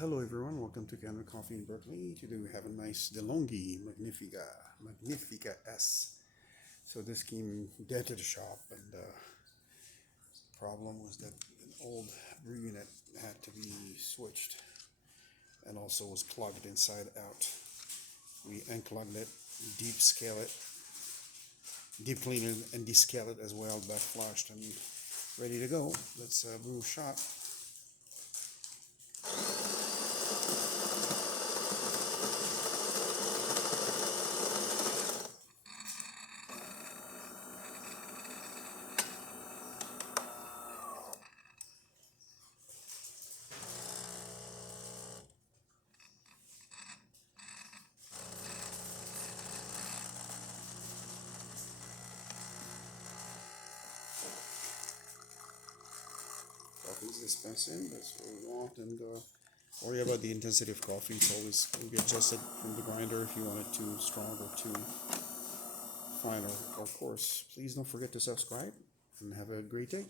Hello everyone, welcome to Kanen Coffee in Berkeley. Today we have a nice DeLonghi Magnifica S. So this came dead to the shop, and the problem was that an old brew unit had to be switched and also was plugged inside out. We unclogged it, deep cleaned it and descaled it as well, back flushed and ready to go. Let's brew a shot. Coffee is dispensing, that's what we want, and worry about the intensity of coffee. It's always can be adjusted from the grinder if you want it too strong or too fine or coarse. Please don't forget to subscribe and have a great day.